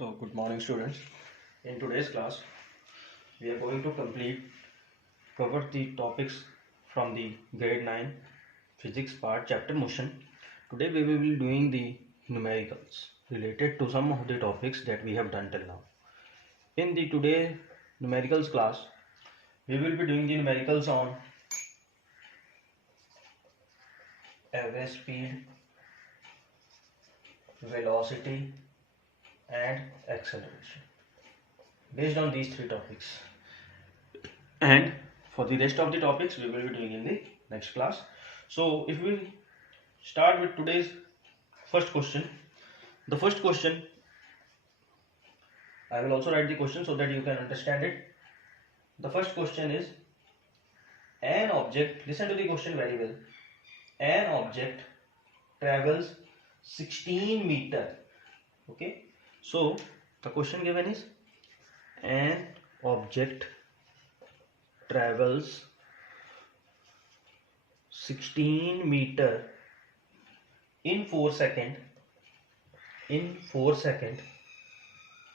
So, good morning, students. In today's class, we are going to cover the topics from the grade 9 physics part chapter motion. Today, we will be doing the numericals related to some of the topics that we have done till now. In the today numericals class, we will be doing the numericals on average speed, velocity, and acceleration based on these three topics. And for the rest of the topics we will be doing in the next class. So if we start with today's first question, the first question, I will also write the question so that you can understand it. The first question is, an object, listen to the question very well, an object travels 16 meter. Okay, so the question given is, an object travels 16 meter in 4 seconds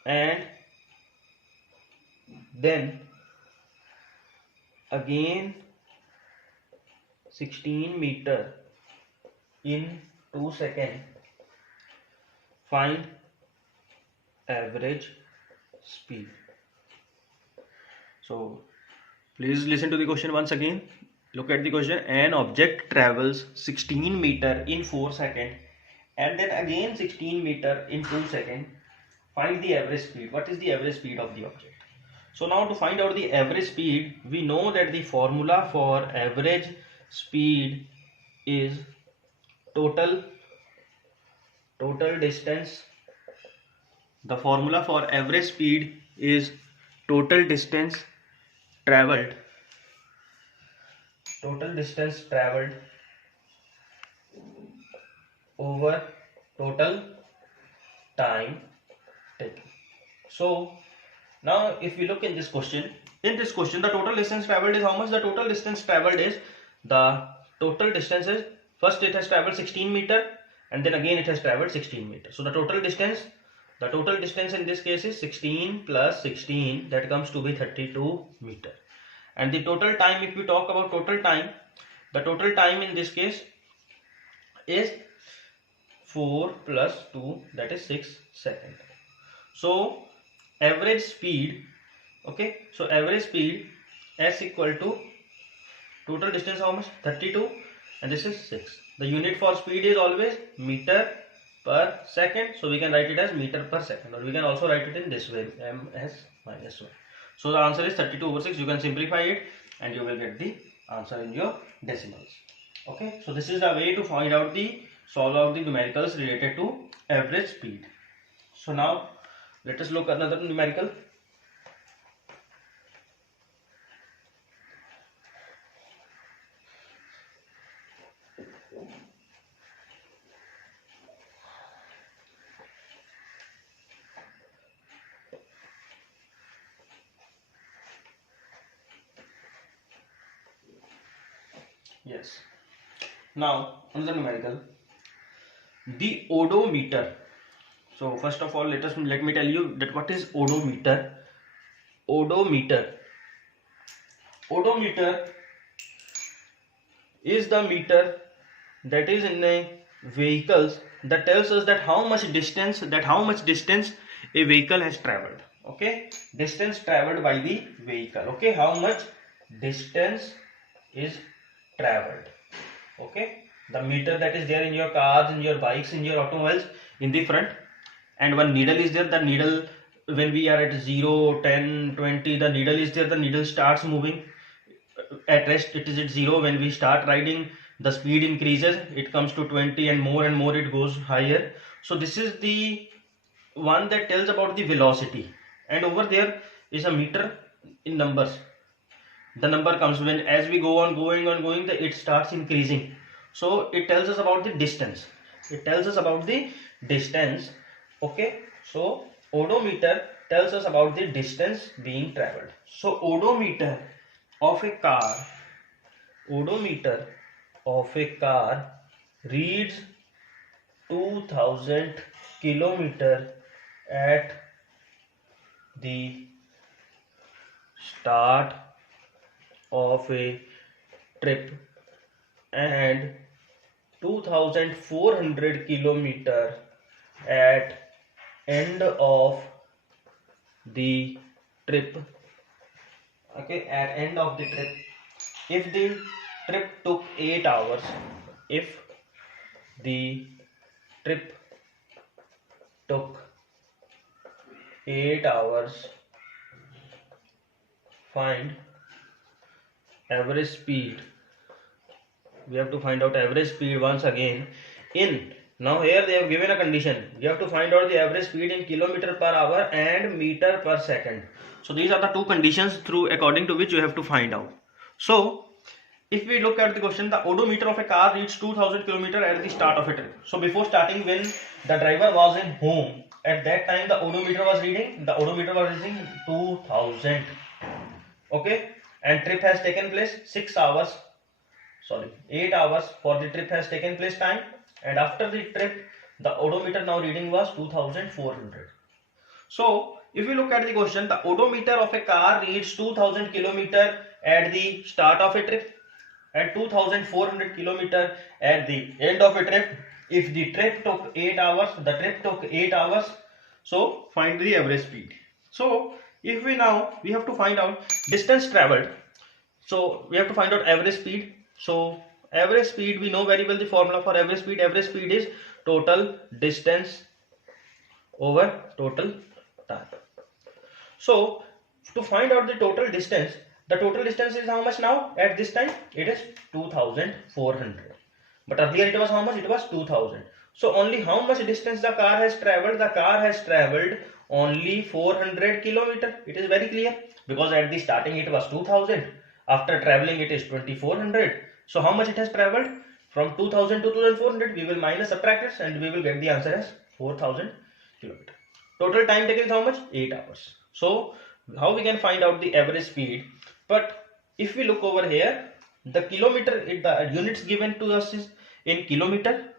and then again 16 meter in 2 seconds. Find average speed. So please listen to the question once again. Look at the question. An object travels 16 meter in 4 seconds and then again 16 meter in 2 seconds. Find the average speed. What is the average speed of the object? So now to find out the average speed, we know that the formula for average speed is total distance. The formula for average speed is total distance traveled over total time taken. So now if we look in this question, the total distance traveled is how much? The total distance traveled is, the total distance is, first it has traveled 16 meter and then again it has traveled 16 meter. So the total distance in this case is 16 plus 16, that comes to be 32 meter. And the total time, if we talk about total time, the total time in this case is 4 plus 2, that is 6 seconds. So average speed, okay, so average speed S equal to total distance how much? 32, and this is 6. The unit for speed is always meter per second, so we can write it as meter per second, or we can also write it in this way, ms minus 1. So the answer is 32 over 6. You can simplify it and you will get the answer in your decimals. Okay, so this is the way to solve out the numericals related to average speed. So now let us look at another numerical. Yes. Now another numerical, the odometer. So first of all, let me tell you that what is odometer. Odometer is the meter that is in a vehicles that tells us that how much distance a vehicle has traveled. Okay, distance traveled by the vehicle. Okay, how much distance is traveled. Okay, the meter that is there in your cars, in your bikes, in your automobiles, in the front, and one needle is there. The needle, when we are at 0, 10, 20, the needle is there. The needle starts moving. At rest it is at 0. When we start riding, the speed increases, it comes to 20, and more it goes higher. So this is the one that tells about the velocity, and over there is a meter in numbers. The number comes when, as we go on going, it starts increasing. So it tells us about the distance. Okay, so odometer tells us about the distance being traveled. So odometer of a car reads 2000 kilometer at the start of a trip and 2400 kilometer at end of the trip. Okay, at end of the trip, if the trip took 8 hours, if the trip took 8 hours, find average speed. We have to find out average speed once again in, now here they have given a condition, we have to find out the average speed in kilometer per hour and meter per second. So these are the two conditions through according to which you have to find out. So if we look at the question, the odometer of a car reached 2000 km at the start of a trip. So before starting, when the driver was in home, at that time the odometer was reading 2000. Okay, and trip has taken place 8 hours for the trip has taken place time, and after the trip the odometer now reading was 2400. So if we look at the question, the odometer of a car reads 2000 km at the start of a trip and 2400 km at the end of a trip. If the trip took 8 hours, so find the average speed. So if we have to find out distance traveled, so we have to find out average speed. So average speed, we know very well the formula for average speed. Average speed is total distance over total time. So to find out the total distance is how much now at this time? It is 2400. But earlier it was how much? It was 2000. So only how much distance the car has traveled? The car has traveled only 400 kilometer. It is very clear, because at the starting it was 2000. After traveling it is 2400. So how much it has traveled? From 2000 to 2400. We will minus, subtract it, and we will get the answer as 4000 kilometer. Total time taken is how much? 8 hours. So how we can find out the average speed? But if we look over here, the kilometer, the units given to us is in kilometer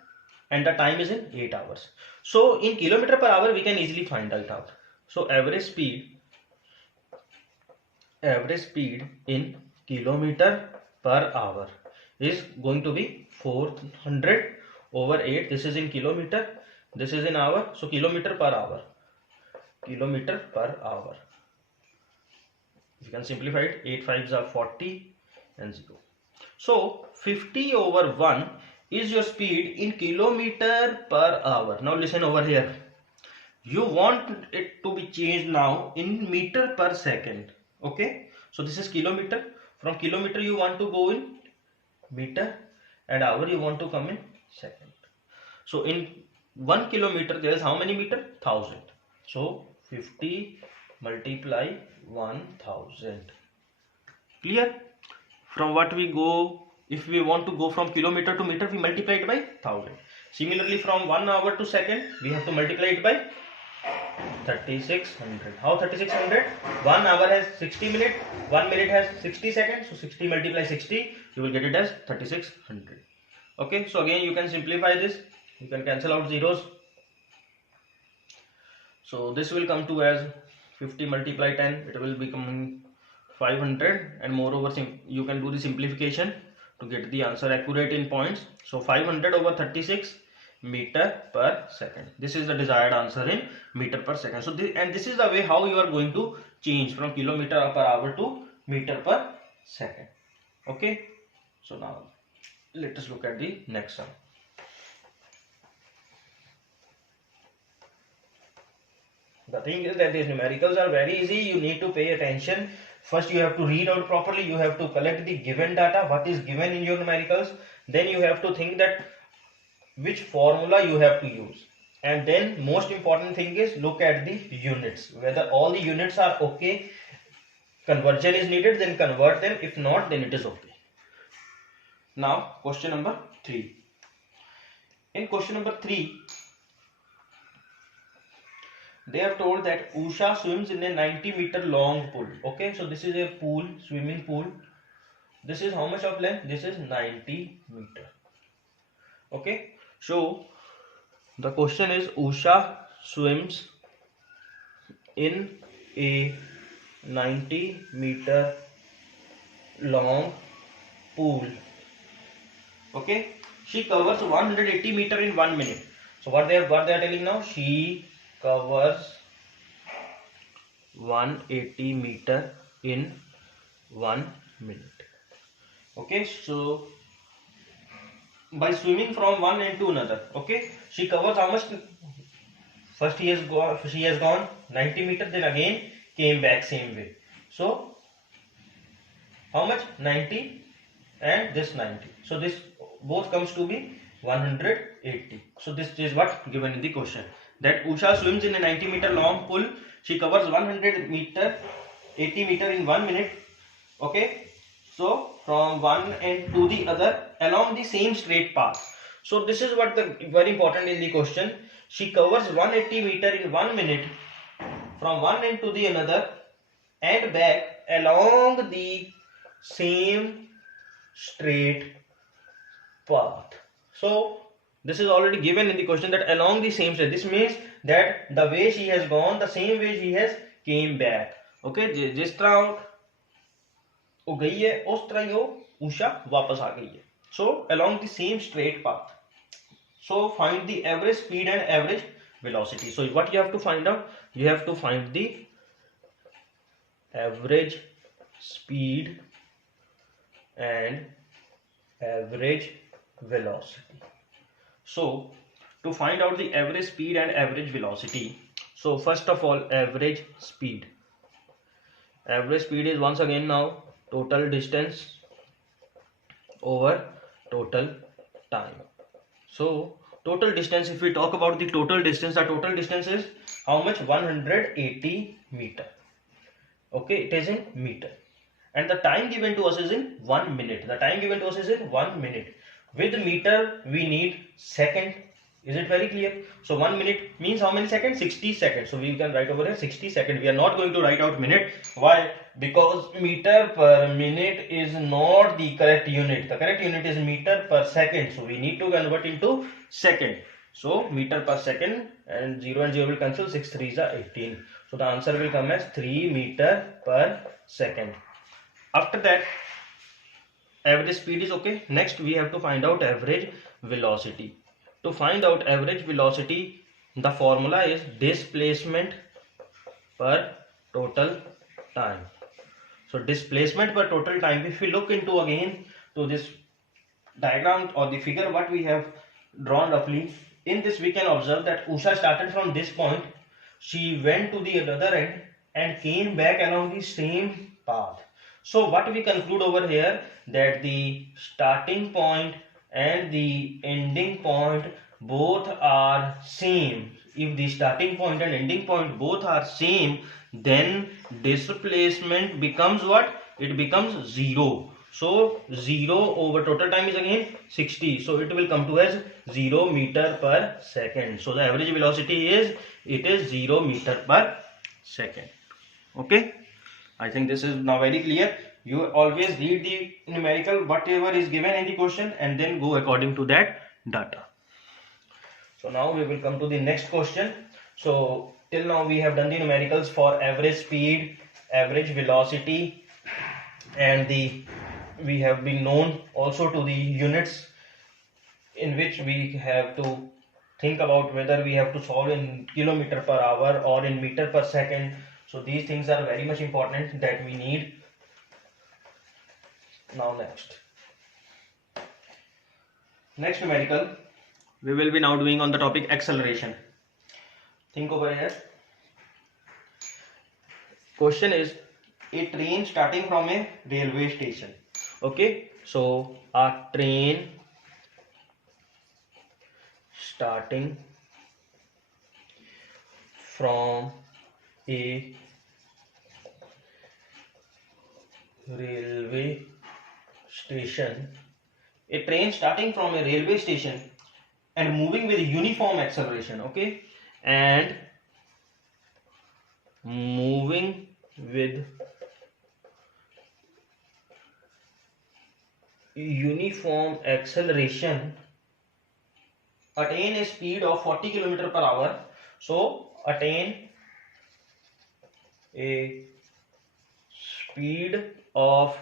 and the time is in 8 hours. So in kilometer per hour we can easily find that out. So average speed in kilometer per hour is going to be 400 over 8. This is in kilometer, this is in hour. So kilometer per hour. If you can simplify it, 8 5s are 40 and 0. So 50 over 1 is your speed in kilometer per hour. Now listen over here. You want it to be changed now in meter per second. Okay. So this is kilometer. From kilometer you want to go in meter, and hour you want to come in second. So in 1 kilometer there is how many meter? 1000. So 50 multiply 1000. Clear? From what we go, if we want to go from kilometer to meter, we multiply it by 1000. Similarly, from 1 hour to second, we have to multiply it by 3600. How 3600? 1 hour has 60 minutes, 1 minute has 60 seconds. So 60 multiply 60, you will get it as 3600. Okay, so again you can simplify this. You can cancel out zeros. So this will come to as 50 multiply 10, it will become 500, and moreover you can do the simplification to get the answer accurate in points. So 500 over 36 meter per second. This is the desired answer in meter per second. So this is the way how you are going to change from kilometer per hour to meter per second. Okay, so now let us look at the next sum. The thing is that these numericals are very easy. You need to pay attention. First you have to read out properly. You have to collect the given data, what is given in your numericals. Then you have to think that which formula you have to use. And then most important thing is look at the units. Whether all the units are okay, conversion is needed, then convert them. If not, then it is okay. Now question number 3. In question number 3, they have told that Usha swims in a 90-meter long pool. Okay, so this is a pool, swimming pool. This is how much of length? This is 90 meter. Okay, so the question is Usha swims in a 90-meter long pool. Okay, she covers 180 meter in 1 minute. So what they are telling now, she covers 180 meter in 1 minute. Okay, so by swimming from one end to another, okay, she covers how much? First she has gone 90 meters, then again came back same way. So how much? 90 and this 90. So this both comes to be 180. So this is what given in the question, that Usha swims in a 90-meter long pool. She covers 100 meter, 80 meter in 1 minute. Okay. So from one end to the other along the same straight path. So this is what the very important in the question. She covers 180 meter in 1 minute from one end to the another and back along the same straight path. So this is already given in the question, that along the same straight. This means that the way she has gone, the same way she has came back. Okay, जिस तरह वो गई है उस तरह ही वो उषा वापस आ गई है. So along the same straight path. So find the average speed and average velocity. So what you have to find out? You have to find the average speed and average velocity. So to find out the average speed and average velocity, so first of all, average speed. Average speed is once again now total distance over total time. So total distance, if we talk about the total distance, the total distance is how much? 180 meter. Okay, it is in meter. And the time given to us is in 1 minute. The time given to us is in 1 minute. With meter we need second. Is it very clear? So 1 minute means how many seconds? 60 seconds. So we can write over here 60 seconds. We are not going to write out minute. Why? Because meter per minute is not the correct unit. The correct unit is meter per second. So we need to convert into second. So meter per second, and 0 and 0 will cancel. 6 3s are 18. So the answer will come as 3 meter per second. After that, average speed is okay. Next we have to find out average velocity. To find out average velocity, the formula is displacement per total time. So displacement per total time, if we look into again to this diagram or the figure what we have drawn roughly, in this we can observe that Usha started from this point, she went to the other end and came back along the same path. So what we conclude over here, that the starting point and the ending point both are same. If the starting point and ending point both are same, then displacement becomes what? It becomes 0. So 0 over total time is again 60. So it will come to as 0 meter per second. So the average velocity is, it is 0 meter per second. Okay, I think this is now very clear. You always read the numerical whatever is given in the question and then go according to that data. So now we will come to the next question. So till now we have done the numericals for average speed, average velocity, and we have been known also to the units in which we have to think about whether we have to solve in kilometer per hour or in meter per second. So these things are very much important that we need. Now next numerical we will be now doing on the topic acceleration. Think over here. Question is a train starting from a railway station. Okay, so a train starting from a railway station, a train starting from a railway station and moving with uniform acceleration. Okay, and moving with uniform acceleration attain a speed of 40 km per hour. So attain a speed of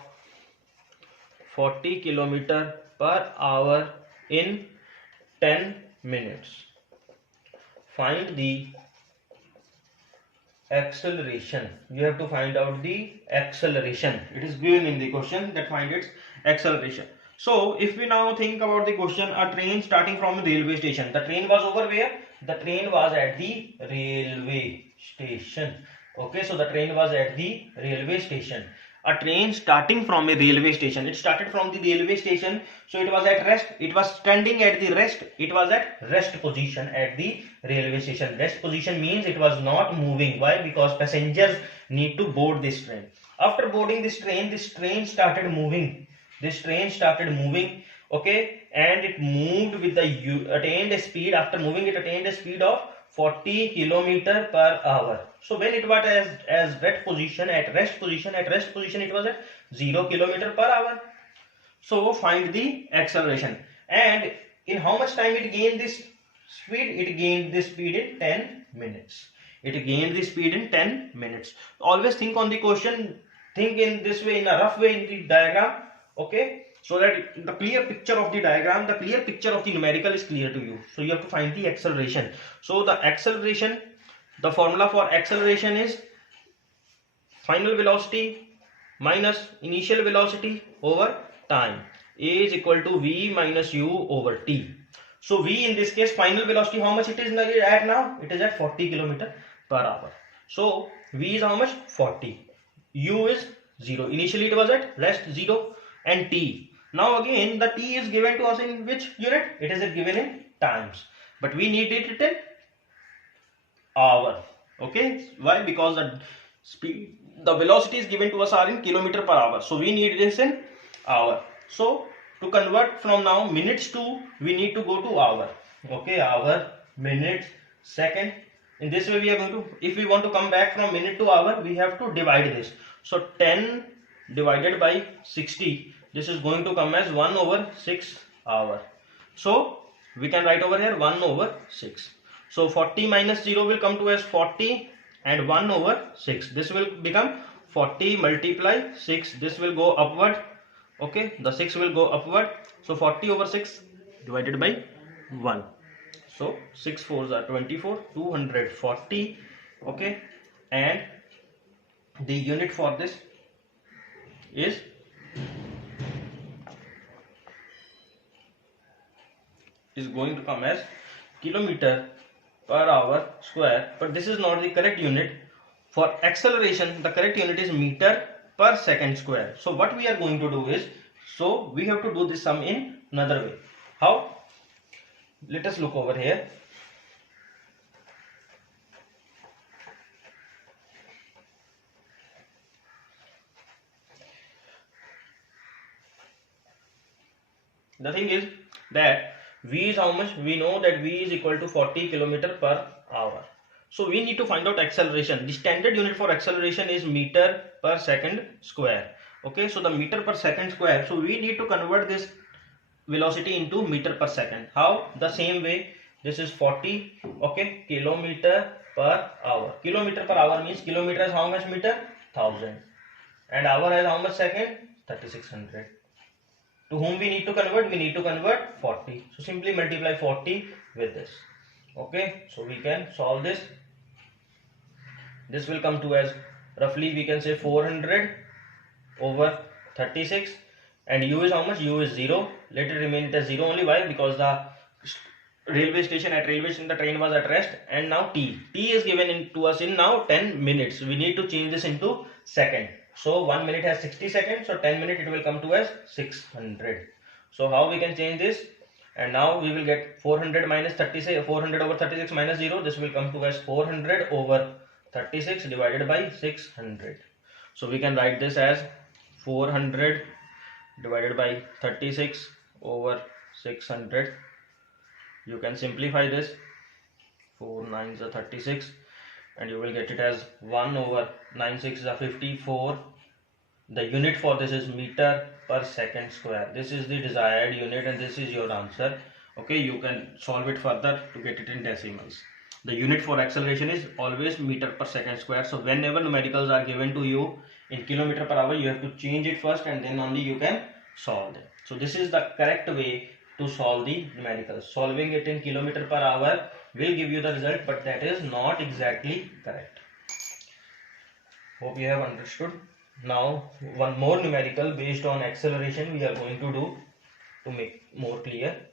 40 kilometer per hour in 10 minutes. Find the acceleration. You have to find out the acceleration. It is given in the question that find its acceleration. So if we now think about the question, a train starting from a railway station. The train was over where? The train was at the railway station. Okay, so the train was at the railway station. A train starting from a railway station. It started from the railway station, so it was at rest. It was standing at the rest. It was at rest position at the railway station. Rest position means it was not moving. Why? Because passengers need to board this train. After boarding this train started moving. This train started moving. Okay, and it moved with the attained a speed. After moving, it attained a speed of 40 kilometer per hour. So when it was as rest position, at rest position it was at 0 kilometer per hour. So find the acceleration, and in how much time it gained this speed? It gained this speed in 10 minutes. It gained the speed in 10 minutes. Always think on the question, think in this way, in a rough way in the diagram. Okay, so that the clear picture of the diagram, the clear picture of the numerical is clear to you. So you have to find the acceleration. So the acceleration, the formula for acceleration is final velocity minus initial velocity over time. A is equal to V minus U over T. So V in this case, final velocity, how much it is at now? It is at 40 kilometer per hour. So V is how much? 40. U is 0. Initially it was at rest 0. And T. Now again the T is given to us in which unit? It is given in times. But we need it in hour. Okay. Why? Because the speed, the velocity is given to us are in kilometer per hour. So we need this in hour. So to convert from now minutes to, we need to go to hour. Okay. Hour, minutes, second. In this way we are going to, if we want to come back from minute to hour, we have to divide this. So 10 divided by 60, this is going to come as 1 over 6 hour. So we can write over here 1 over 6. So 40 minus 0 will come to as 40, and 1 over 6. This will become 40 multiply 6. This will go upward. Okay, the 6 will go upward. So 40 over 6 divided by 1. So 6 4s are 24, 240. Okay, and the unit for this is going to come as kilometer per hour square, but this is not the correct unit. For acceleration, the correct unit is meter per second square. So what we are going to do is, so we have to do this sum in another way. How? Let us look over here. The thing is that V is how much? We know that V is equal to 40 kilometer per hour. So we need to find out acceleration. The standard unit for acceleration is meter per second square. Okay, so the meter per second square. So we need to convert this velocity into meter per second. How? The same way. This is 40. Okay, kilometer per hour. Kilometer per hour means kilometer is how much meter? 1000. And hour is how much second? 3600. To whom we need to convert? We need to convert 40. So simply multiply 40 with this. Okay, so we can solve this. This will come to as roughly we can say 400 over 36, and U is how much? U is 0. Let it remain it as 0 only. Why? Because the railway station the train was at rest, and now T is given to us in now 10 minutes. We need to change this into second. So 1 minute has 60 seconds, so 10 minutes it will come to as 600. So how we can change this? And now we will get 400 minus 36, 400 over 36 minus 0. This will come to as 400 over 36 divided by 600. So we can write this as 400 divided by 36 over 600. You can simplify this. 4 9s are 36. And you will get it as 1 over 9 6 is 54. The unit for this is meter per second square. This is the desired unit and this is your answer. Okay, you can solve it further to get it in decimals. The unit for acceleration is always meter per second square. So whenever numericals are given to you in kilometer per hour, you have to change it first and then only you can solve them. So this is the correct way to solve the numericals. Solving it in kilometer per hour will give you the result, but that is not exactly correct. Hope you have understood. Now one more numerical based on acceleration we are going to do to make more clear.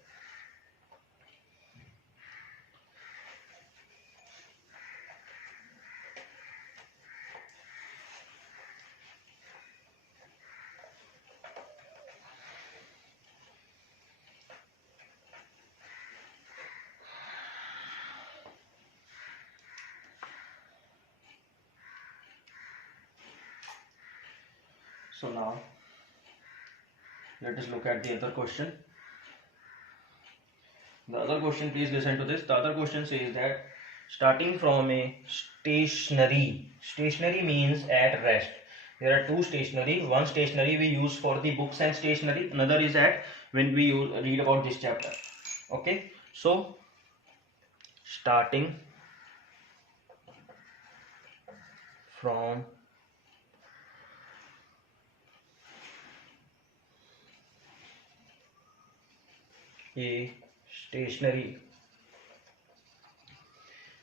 So now let us look at the other question. The other question, please listen to this. The other question says that starting from a stationary means at rest. There are two stationary. One stationary we use for the books and stationery. Another is at when we read about this chapter. Okay, so starting from a stationary.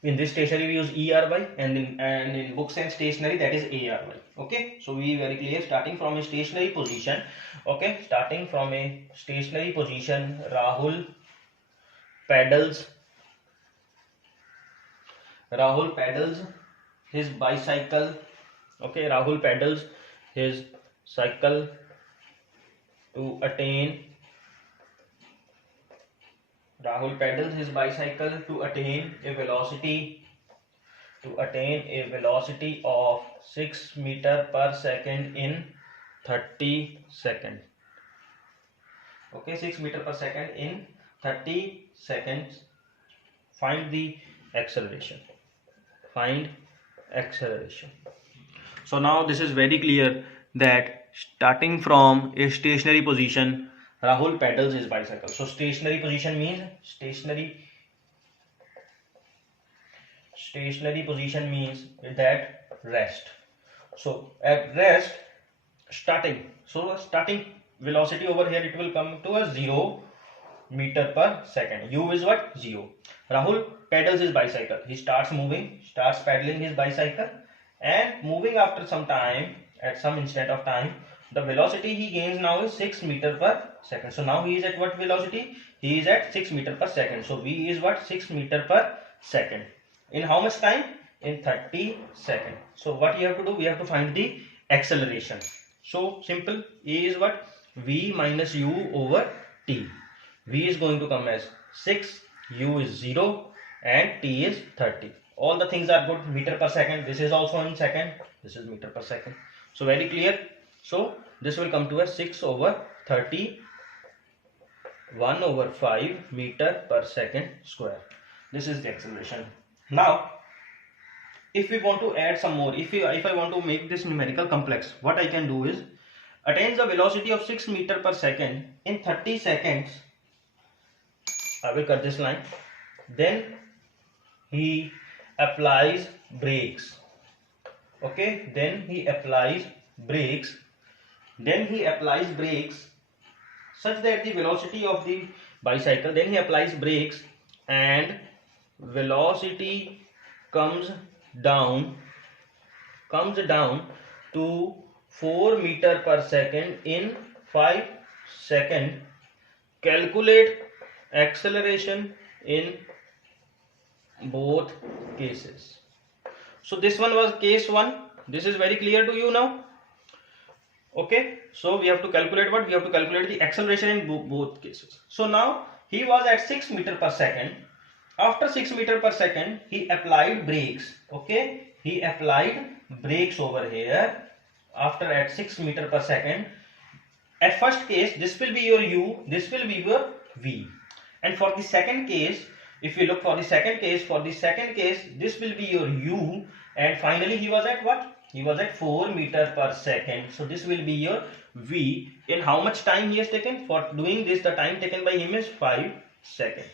In this stationery we use ERY, and in books and stationery that is ARY. Okay, so we very clear. Starting from a stationary position. Okay, starting from a stationary position, Rahul pedals his bicycle. Okay, Rahul pedals his cycle to attain a velocity of 6 meter per second in 30 seconds. Okay, 6 meter per second in 30 seconds. Find the acceleration. So now this is very clear that starting from a stationary position, Rahul pedals his bicycle. So stationary position means stationary position means that rest. So at rest, starting velocity over here, it will come to a 0 meter per second. U is what? 0. Rahul pedals his bicycle. He starts pedaling his bicycle and moving after some time, at some instant of time, the velocity he gains now is 6 meter per second. So now he is at what velocity? He is at 6 meter per second. So V is what? 6 meter per second. In how much time? In 30 seconds. So what you have to do? We have to find the acceleration. So simple. A is what? V minus U over T. V is going to come as 6, U is 0 and T is 30. All the things are good. Meter per second. This is also in second. This is meter per second. So very clear. So this will come to a 6 over 30, 1 over 5 meter per second square. This is the acceleration. Now, if we want to add some more, if I want to make this numerical complex, what I can do is attains a velocity of 6 meter per second in 30 seconds. I will cut this line. Then he applies brakes. Okay, then he applies brakes such that the velocity of the bicycle, then he applies brakes and velocity comes down to 4 meter per second in 5 seconds. Calculate acceleration in both cases. So this one was case 1. This is very clear to you now. Okay, so we have to calculate what? We have to calculate the acceleration in both cases. So now he was at 6 meter per second. After 6 meter per second, he applied brakes. Okay, he applied brakes over here. After at 6 meter per second, at first case, this will be your U, this will be your V. And for the second case, if you look for the second case, this will be your U. And finally, he was at what? He was at 4 meter per second. So this will be your V. In how much time he has taken? For doing this, the time taken by him is 5 seconds.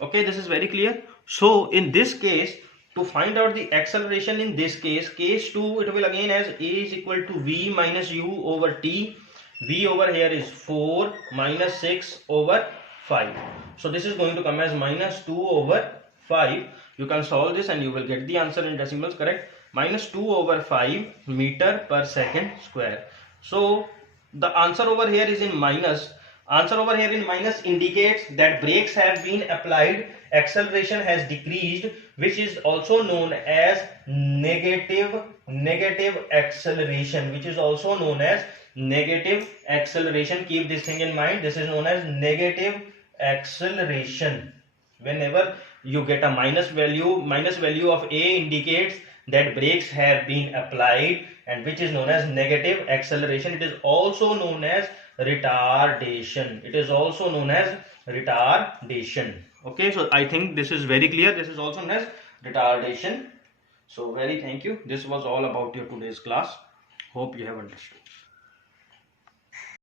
Okay, this is very clear. So in this case, to find out the acceleration in this case 2, it will again as a is equal to v minus u over t. V over here is 4 minus 6 over 5. So this is going to come as minus 2 over 5. You can solve this and you will get the answer in decimals, correct? Minus 2 over 5 meter per second square. So the answer over here is in minus. Answer over here in minus indicates that brakes have been applied, acceleration has decreased, which is also known as negative acceleration, which is also known as negative acceleration. Keep this thing in mind. This is known as negative acceleration. Whenever you get a minus value of a indicates that brakes have been applied, and which is known as negative acceleration. It is also known as retardation. It is also known as retardation. Okay, so I think this is very clear. This is also known as retardation. So very thank you. This was all about your today's class. Hope you have understood.